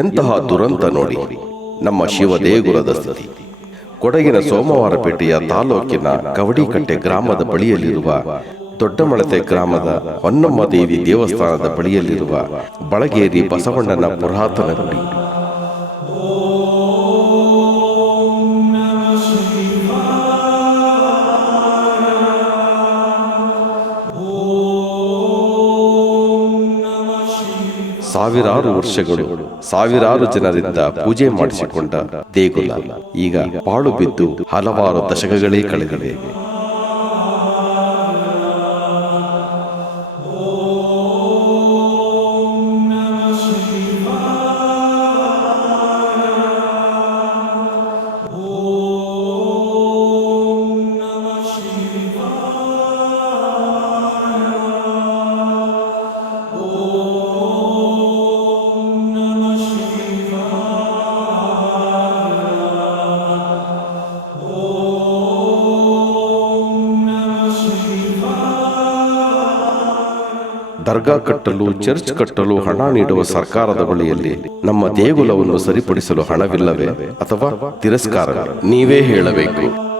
ಎಂತಹ ದುರಂತ ನೋಡಿ ನಮ್ಮ ಶಿವ ದೇಗುಲದ ಸ್ಥಿತಿ. ಕೊಡಗಿನ ಸೋಮವಾರಪೇಟೆಯ ತಾಲೂಕಿನ ಕವಡಿಕಟ್ಟೆ ಗ್ರಾಮದ ಬಳಿಯಲ್ಲಿರುವ ದೊಡ್ಡಮಳತೆ ಗ್ರಾಮದ ಹೊನ್ನಮ್ಮ ದೇವಿ ದೇವಸ್ಥಾನದ ಬಳಿಯಲ್ಲಿರುವ ಬಳಗೇರಿ ಬಸವಣ್ಣನ ಪುರಾತನ ಗುಡಿ. ಸಾವಿರಾರು ವರ್ಷಗಳು ಸಾವಿರಾರು ಜನರಿಂದ ಪೂಜೆ ಮಾಡಿಸಿಕೊಂಡ ದೇಗುಲ ಈಗ ಪಾಳು ಬಿದ್ದು ಹಲವಾರು ದಶಕಗಳೇ ಕಳೆದಿವೆ. ದರ್ಗಾ ಕಟ್ಟಲು, ಚರ್ಚ್ ಕಟ್ಟಲು ಹಣ ನೀಡುವ ಸರ್ಕಾರದ ಬಳಿಯಲ್ಲಿ ನಮ್ಮ ದೇಗುಲವನ್ನು ಸರಿಪಡಿಸಲು ಹಣವಿಲ್ಲವೇ ಅಥವಾ ತಿರಸ್ಕಾರವೇ? ನೀವೇ ಹೇಳಬೇಕು.